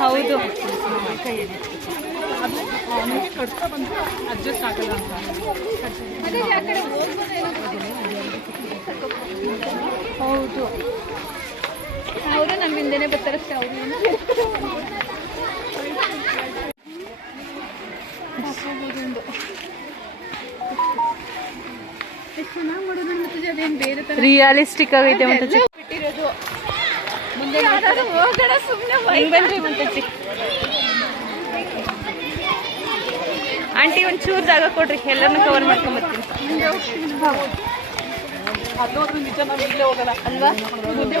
ಹೌದು, ಅಡ್ಜಸ್ಟ್ ಆಗಲ್ಲ ಅಂತ. ಹೌದು, ಅವರು ನಮ್ಮಿಂದನೇ ಬರ್ತಾರಷ್ಟೇ. ಅವರು ಚೆನ್ನಾಗಿ ಮಾಡೋದು ಅದೇನು ಬೇರೆ ತರ ರಿಯಾಲಿಸ್ಟಿಕ್ ಆಗೈತೆ. ಮತ್ತೆ ಬಿಟ್ಟಿರೋದು ಮುಂದೆ ಹೋಗೋಣ ಸುಮ್ಮನೆ ಬನ್ರಿ. ಮತ್ತೆ ಆಂಟಿ ಒಂಚೂರು ಜಾಗ ಕೊಡ್ರಿ, ಎಲ್ಲರನ್ನೂ ಕವರ್ ಮಾಡ್ಕೊಂಬರ್ತೀನಿ. ಅದೋದ್ರ ನಿಜ ನಾವು ಇಲ್ಲೇ ಹೋಗಲ್ಲ ಅಲ್ವಾ? ಮುಂದೆ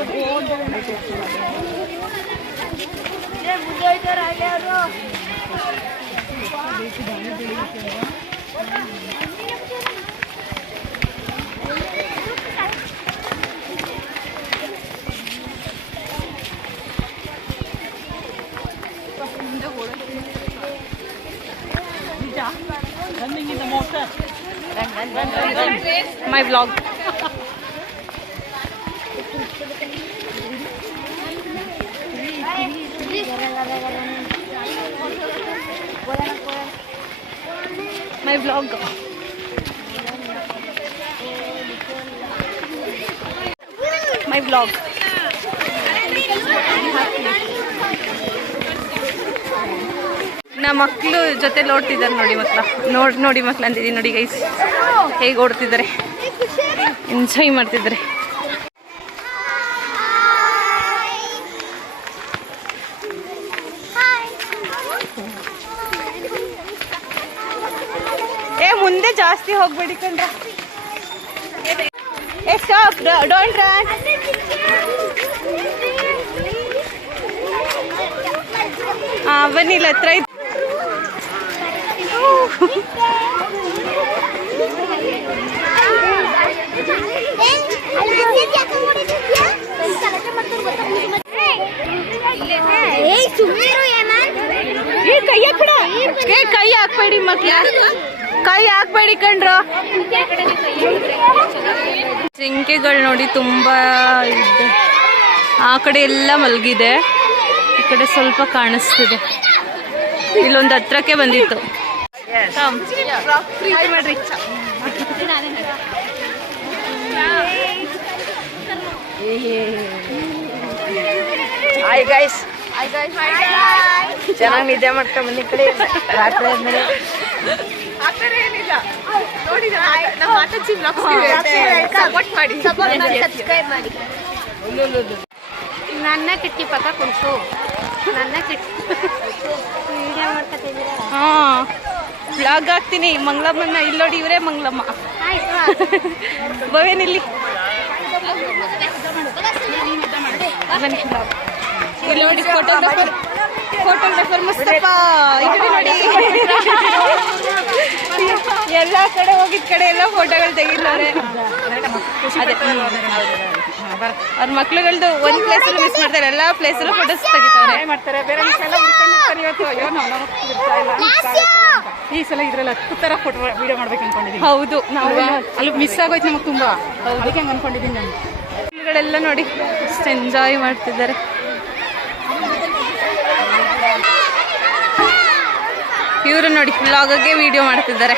running in the motor. My vlog. My vlog. My vlog. ನಮ್ಮ ಮಕ್ಕಳು ಜೊತೆ ಓಡ್ತಿದ್ದಾರೆ ನೋಡಿ. ನೋಡಿ ಮಕ್ಳು ಅಂತಿದ್ದೀನಿ ನೋಡಿ ಗೈಸ್, ಹೇಗೆ ಓಡ್ತಿದ್ದಾರೆ, ಎಂಜಾಯ್ ಮಾಡ್ತಿದ್ದಾರೆ. ಮುಂದೆ ಜಾಸ್ತಿ ಹೋಗ್ಬೇಡಿ ಕಂಡ್ರ. Stop, don't run. ಬನ್ನಿಲ್ಲ ಹತ್ರ ಇತ್ತು. ಕೈ ಹಾಕ್ಬೇಡಿ ಮಕ್ಳ, ಕೈ ಹಾಕ್ಬೇಡಿ ಕಣ್ರು. ಜಿಂಕೆಗಳು ನೋಡಿ ತುಂಬಾ ಇದೆ. ಆ ಕಡೆ ಎಲ್ಲ ಮಲಗಿದೆ, ಈ ಕಡೆ ಸ್ವಲ್ಪ ಕಾಣಿಸ್ತಿದೆ. ಇಲ್ಲೊಂದು ಹತ್ರಕ್ಕೆ ಬಂದಿತ್ತು. ಮಾಡ್ರಿ. ಹಾಯ್ ಗೈಸ್, ಚೆನ್ನಾಗಿ ನಿದ್ದೆ ಮಾಡ್ಕೊಂಡ್ ಬಂದಿ ಕಡೆ ರಾತ್ರಿ ಆದ್ಮೇಲೆ. ಆ ಥರ ಏನಿಲ್ಲ ನೋಡಿ, ನಮ್ಮ ಮಾತಾಡ್ಸಿ ಸಪೋರ್ಟ್ ಮಾಡಿ, ಸಬ್ಸ್ಕ್ರೈಬ್ ಮಾಡಿ. ನನ್ನ ಕಿಟ್ಟಿ ಪಕ್ಕ ಕುಂತು ನನ್ನ ಕಿಟ್ಟಿ ವಿಡಿಯೋ ಮಾಡ್ಕೊತಿದ್ದೀರಾ? ಹಾಂ, ಬ್ಲಾಗ್ ಹಾಕ್ತೀನಿ. ಮಂಗಳಮ್ಮನ ಇಲ್ಲಿ ನೋಡಿ, ಇವರೇ ಮಂಗಳಮ್ಮ. ಭವೇನಿಲ್ಲಿ ಇಲ್ಲಿ ನೋಡಿ, ಫೋಟೋಗ್ರಾಫರ್ ಮುಸ್ತಫ ಈ ಕಡೆ ನೋಡಿ. ಎಲ್ಲ ಕಡೆ ಹೋಗಿದ ಕಡೆ ಎಲ್ಲ ಫೋಟೋಗಳು ತೆಗಿತಾರೆ. ಅವ್ರ ಮಕ್ಳುಗಳ್ದು ಒಂದ್ ಪ್ಲೇಸ್ ಮಿಸ್ ಮಾಡ್ತಾರೆ, ಎಲ್ಲಾ ಪ್ಲೇಸ್ ಫೋಟೋಸ್ ತೆಗಿತಾರೆ. ಈ ಸಲ ಇದ್ರಲ್ಲಿ 10 ತರ ಫೋಟೋ ವಿಡಿಯೋ ಮಾಡ್ಬೇಕು ಅನ್ಕೊಂಡಿದ್ದೀನಿ. ಹೌದು, ನಾವು ಅಲ್ಲಿ ಮಿಸ್ ಆಗೋಯ್ತು ನಮಗೆ ತುಂಬಾ, ಅದಕ್ಕೆ ಹಂಗೆ ಅನ್ಕೊಂಡಿದ್ದೀನಿ ನಾನು. ಮಕ್ಳುಗಳೆಲ್ಲ ನೋಡಿ ಎಷ್ಟು ಎಂಜಾಯ್ ಮಾಡ್ತಿದ್ದಾರೆ. ಇವರು ನೋಡಿ ವ್ಲಾಗ್ಗೆ ವಿಡಿಯೋ ಮಾಡ್ತಿದ್ದಾರೆ.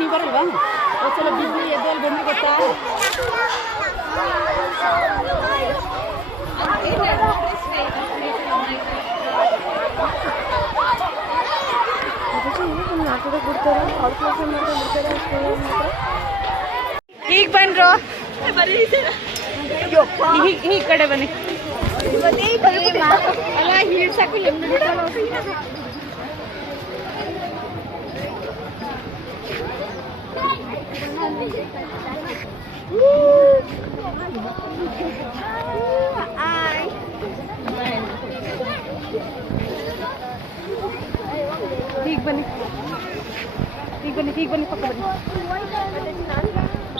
ನೀವು ಬರಲ್ವಾ? ಒಂದ್ಸಲ ಬಿದ್ದು ಎದ್ದು ಬಂದು ಗೊತ್ತಾ? ಈಗ ಬಂದ್ರು ಈ ಕಡೆ ಬನ್ನಿ. ಅಲ್ಲ ಹಿಡ್ಸಕ್ಕೂ ಈಗ ಬನ್ನಿ ಪಕ್ಕ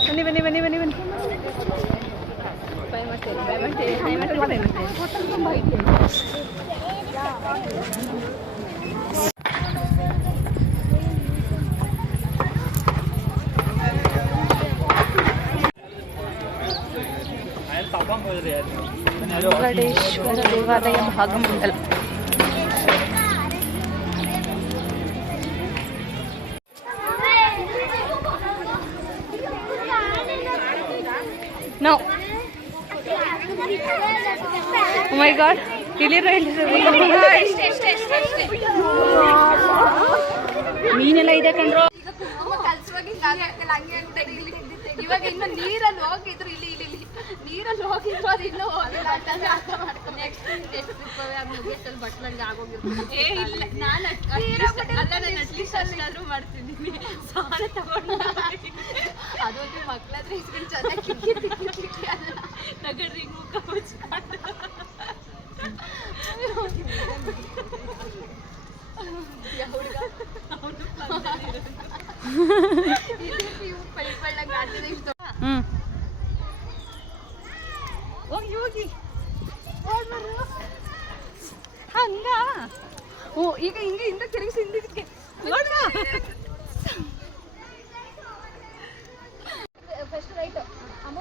ಬನ್ನಿ ಬನ್ನಿ ಬನ್ನಿ ಬನ್ನಿ ಬನ್ನಿ ವೆಂಕಟೇಶ್ವರ ದೇವಾಲಯ Bhagamandala. No. Oh my God. ಮೀನೆಲ್ಲ ಇದೆ ಕಣ್ರೋ. ಇವಾಗ ಇನ್ನು ನೀರಲ್ಲಿ ಹೋಗಿದ್ರು ನೀರಲ್ಲಿ ಹೋಗಿದ್ರು ಅದು ಇನ್ನೂ ಹೋಗಿಲ್ಲ ಅಂತಂದ್ರೆ ಅರ್ಥ ಮಾಡ್ಕೊಂಡು ಬಟ್ಲಂಗೆ ಆಗೋಗಿರ್ತೀನಿ. ಇಲ್ಲ ನಾನು ಅಟ್ಲೀಸ್ಟ್ ಅಷ್ಟಾದ್ರೂ ಮಾಡ್ತಿದ್ದೀನಿ. ಸಾಲ ತಗೊಂಡು ಅದೊಂದು ಮಕ್ಳಾದ್ರೆ ಇಸ್ಕೊಂಡು ಚೆನ್ನಾಗಿ ಕಿಕ್ಕಿ ಅಲ್ಲ ತಗಡ್ರಿ ಮುಖ ಮುಚ್ಕೊಂಡು ಹೋಗಿ ಹಂಗ. ಓ ಈಗ ಹಿಂಗೆ ಹಿಂದೆ ತಿರುಗಿಸಿ ಹಿಂದಕ್ಕೆ ಫಸ್ಟ್ ರೈಟ್ ಅಮ್ಮ.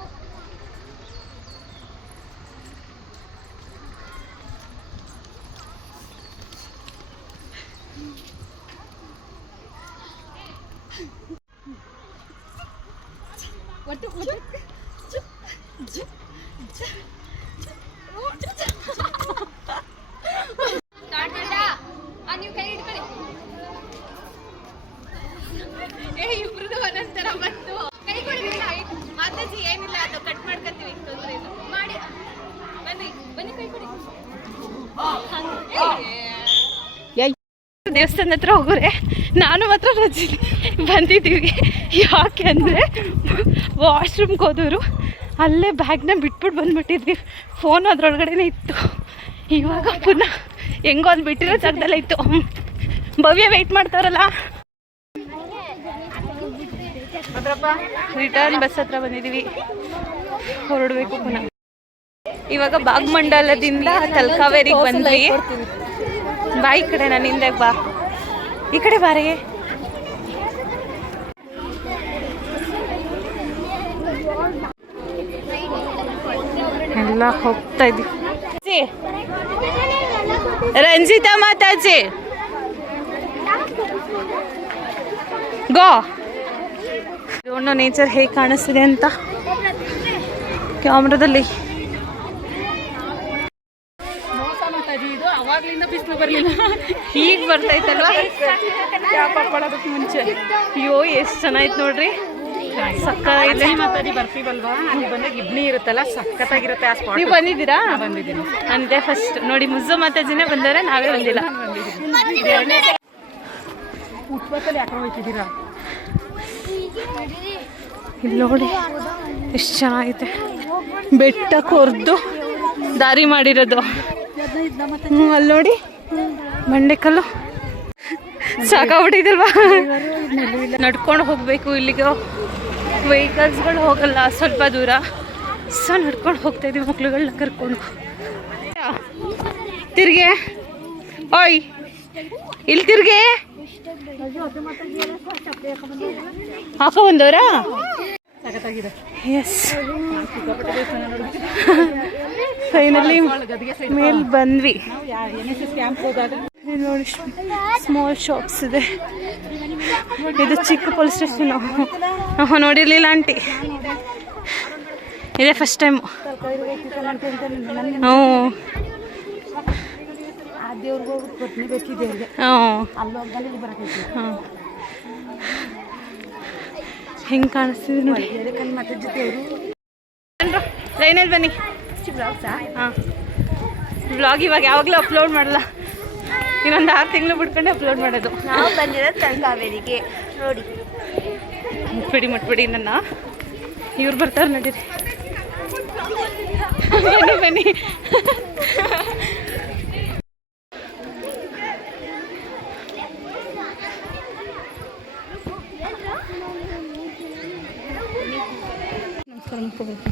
ಒಟ್ಟು ನೀವು ಕೈ ಹಿಡ್ಕೊಳ್ಳಿ. ಇಬ್ರದ್ದು ಒಂದೊಂದರ ಬಂತು. ಕೈ ಕೊಡಿ ಮಾತಾಜಿ, ಏನಿಲ್ಲ ಅದು ಕಟ್ ಮಾಡ್ಕೊತೀವಿ, ತೊಂದರೆ ಇಲ್ಲ ಮಾಡಿ. ಬನ್ನಿ ಬನ್ನಿ ಕೈ ಕೊಡಿ. ದೇವಸ್ಥಾನ ಹತ್ರ ಹೋಗೋರೆ ನಾನು ಮಾತ್ರ ರಜೆ ಬಂದಿದ್ದೀವಿ. ಯಾಕೆ ಅಂದರೆ ವಾಶ್ರೂಮ್ಗೆ ಹೋದವರು ಅಲ್ಲೇ ಬ್ಯಾಗ್ನ ಬಿಟ್ಬಿಟ್ಟು ಬಂದ್ಬಿಟ್ಟಿದ್ವಿ. ಫೋನ್ ಅದರೊಳಗಡೆನೇ ಇತ್ತು. ಇವಾಗ ಪುನಃ ಹೆಂಗೋ ಅದು ಬಿಟ್ಟಿರೋ ಜಾಗದಲ್ಲೇ ಇತ್ತು. ಭವ್ಯ ವೆಯ್ಟ್ ಮಾಡ್ತಾರಲ್ಲ. ರಿಟರ್ನ್ ಬಸ್ ಹತ್ರ ಬಂದಿದ್ದೀವಿ, ಹೊರಡಬೇಕು ಪುನಃ. ಇವಾಗ ಭಾಗಮಂಡಲದಿಂದ ತಲಕಾವೇರಿಗೆ ಬಂದ್ವಿ. ಬಾ ಈ ಕಡೆ, ನಾನು ಹಿಂದೆ ಬಾ, ಈ ಕಡೆ ಬಾರೆ. ಎಲ್ಲ ಹೋಗ್ತಾ ಇದ್ವಿ. ರಂಜಿತಾ ಮಾತಾಜಿ ಗೋ. ನೋಡೋ ನೇಚರ್ ಹೇಗೆ ಕಾಣಿಸ್ತಿದೆ ಅಂತ ಕ್ಯಾಮ್ರಾದಲ್ಲಿ. ಅವಾಗ್ಲಿಂದ ಬಿಸಿಲು ಬರಲಿಲ್ಲ, ಈಗ ಬರ್ತೈತಲ್ವಾ ಪಕ್ಕೊಳ್ಳೋದಕ್ಕೆ ಮುಂಚೆ. ಅಯ್ಯೋ ಎಷ್ಟು ಚೆನ್ನಾಗಿತ್ತು ನೋಡ್ರಿ, ಸಕ್ಕತ್ತಾಗಿದೆ. ಮಾತಾಡಿ ಬರ್ತೀವಲ್ವಾ, ಅಲ್ಲಿ ಬಂದಾಗ ಇಬ್ನಿ ಇರುತ್ತಲ್ಲ, ಸಕ್ಕತ್ತಾಗಿರುತ್ತೆ ಆ ಸ್ಪಾಟ್. ನೀವು ಬಂದಿದ್ದೀರಾ? ಬಂದಿದ್ದೀನಿ. ನನಗೆ ಫಸ್ಟ್ ನೋಡಿ ಮುಜ್ಜು ಮಾತಾಜಿನೇ ಬಂದರೆ, ನಾವೇ ಬಂದಿಲ್ಲ. ಉತ್ಪತ್ತಲ್ಲಿ ಯಾಕೆ ಹೋಗ್ತಿದ್ದೀರಾ? ಇಲ್ಲಿ ನೋಡಿ ಎಷ್ಟು ಚೆನ್ನಾಗಿದೆ, ಬೆಟ್ಟ ಕೊರ್ದು ದಾರಿ ಮಾಡಿರೋದು. ಅಲ್ಲಿ ನೋಡಿ ಬಂಡೆಕಲ್ಲು, ಸಾಕಾಗ್ಬಿಟ್ಟಿದಲ್ವಾ? ನಡ್ಕೊಂಡು ಹೋಗಬೇಕು. ಇಲ್ಲಿಗೆ ವೆಹಿಕಲ್ಸ್ಗಳು ಹೋಗಲ್ಲ, ಸ್ವಲ್ಪ ದೂರ. ಸೊ ನಡ್ಕೊಂಡು ಹೋಗ್ತಾ ಇದೀವಿ ಮಕ್ಳುಗಳನ್ನ ಕರ್ಕೊಂಡು. ತಿರ್ಗೆ ಓಯ್, ಇಲ್ಲಿ ತಿರ್ಗೆ ಹಾಕೋ ಬಂದವರಾ? ಎಸ್, ಫೈನಲಿ ಮೇಲ್ ಬಂದ್ವಿ. ನೋಡಿ ಸ್ಮಾಲ್ ಶಾಪ್ಸ್ ಇದೆ, ಇದು ಚಿಕ್ಕ ಪೊಲೀಸ್ ಸ್ಟೇಷನ್. ನೋಡಿರ್ಲಿಲ್ಲ ಆಂಟಿ, ಇದೇ ಫಸ್ಟ್ ಟೈಮು. ಹ್ಞೂ ಹೆಂಗೆ ಕಾಣಿಸ್ತಿದೆ ನೋಡಿ. ಲೈನಲ್ಲಿ ಬನ್ನಿ. ಹಾಂ, ವ್ಲಾಗ್ ಇವಾಗ ಯಾವಾಗಲೂ ಅಪ್ಲೋಡ್ ಮಾಡಲ್ಲ, ಇನ್ನೊಂದು 6 ತಿಂಗಳು ಬಿಟ್ಕೊಂಡೆ ಅಪ್ಲೋಡ್ ಮಾಡೋದು. ನಾವು ಬಂದಿರೋದು ತಲಕಾವೇರಿಗೆ ನೋಡಿ. ಮುಟ್ಬಿಡಿ ನನ್ನ. ಇವ್ರು ಬರ್ತಾರೆ ನಡೀರಿ. ಬನ್ನಿ ಬನ್ನಿ. ನಮಸ್ಕಾರ. ಮುಟ್ಕೋಬೇಕು.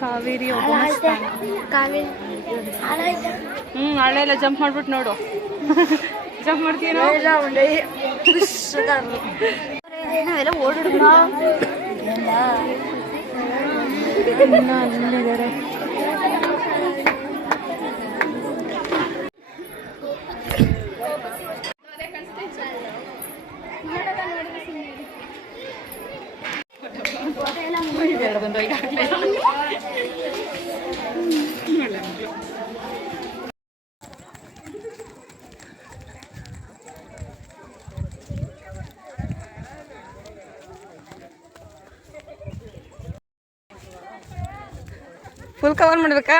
ಕಾವೇರಿ ಹಳೆ ಎಲ್ಲ ಜಂಪ್ ಮಾಡ್ಬಿಟ್ಟು ನೋಡು. ಜಂಪ್ ಮಾಡ್ತೀನೋ ನಾವೆಲ್ಲ ಓಡಾಡ್ಬಿಟ್ಟು ಫುಲ್ ಕವರ್ ಮಾಡ್ಬೇಕಾ?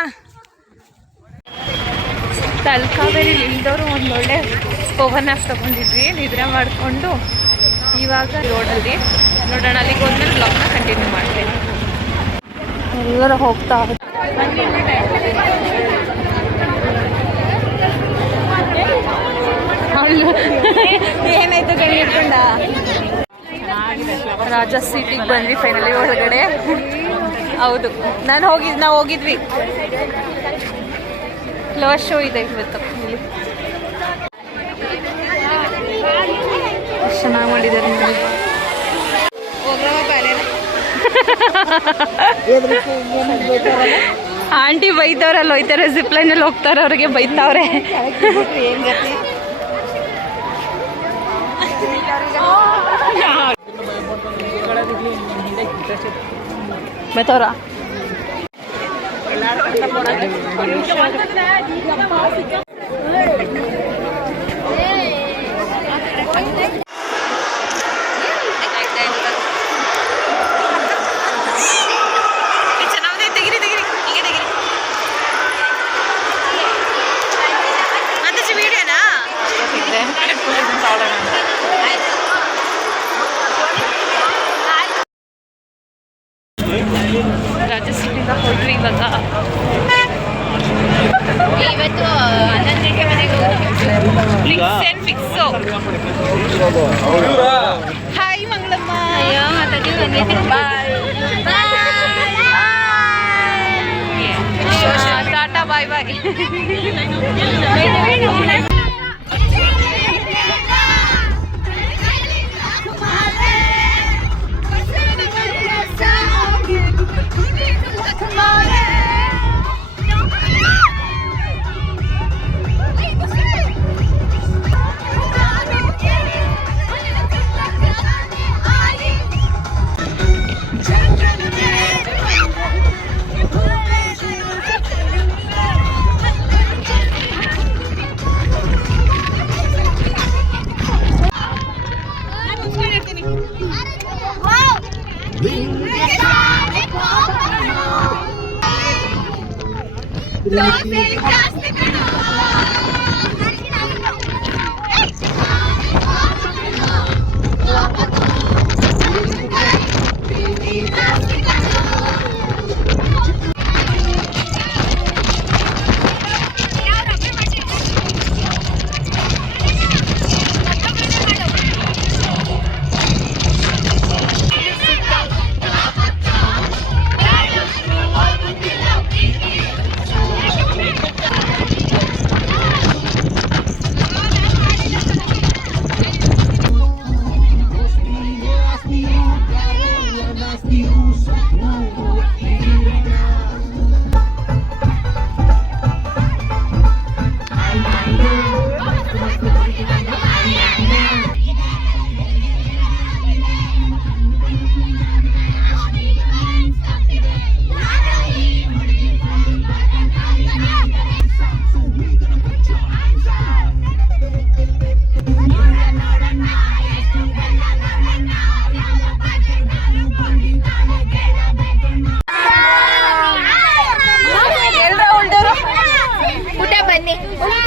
ತಲಕಾವೇರಿ ಇಲ್ದವರು ಒಂದೊಳ್ಳೆ ಪವರ್ ನ್ಯಾಪ್ ತಗೊಂಡಿದ್ವಿ, ನಿದ್ರೆ ಮಾಡಿಕೊಂಡು ಇವಾಗ ರೋಡಲ್ಲಿ ನೋಡೋಣ. ಅಲ್ಲಿಗೆ ಹೋದ್ಮೇಲೆ ಬ್ಲಾಗ್ನ ಕಂಟಿನ್ಯೂ ಮಾಡ್ತೇನೆ. ಎಲ್ಲರೂ ಹೋಗ್ತಾ ಏನಾಯ್ತು ಗಡಿ ಇಟ್ಕೊಂಡ. ರಾಜ ಸಿಟಿಗೆ ಬಂದ್ವಿ ಫೈನಲಿ ಒಳಗಡೆ. ಹೌದು, ನಾವು ಹೋಗಿದ್ವಿ. ಫ್ಲವರ್ ಶೋ ಇದೆ ಇವತ್ತು. ಚೆನ್ನಾಗಿ ಮಾಡಿದ್ದಾರೆ ನೋಡಿ. ಆಂಟಿ ಬೈತವ್ರಲ್ಲ, ಹೋಯ್ತಾರೆ ಜಿಪ್ಲೈನಲ್ಲಿ ಹೋಗ್ತಾರೆ, ಅವ್ರಿಗೆ ಬೈತಾವ್ರೆ. ಬೈತವ್ರ ರಾಜ ಸಿಟಿಂದ ಹೊರಟ್ವಿ ಇವಾಗ. ಇವತ್ತು 11 ಗಂಟೆ ಮನೆಗೆ ಫಿಕ್ಸು. ಹಾಯ್ ಮಂಗಳಮ್ಮ. ಟಾಟಾ ಬಾಯ್ ಬಾಯ್.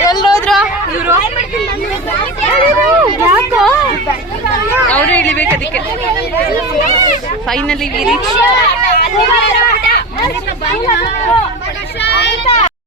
ಎಲ್ಲೋದ್ರ ಇವರು ಅವರೇ ಇಳಿಬೇಕು ಅದಕ್ಕೆ ಫೈನಲಿ ವಿ ರೀಚ್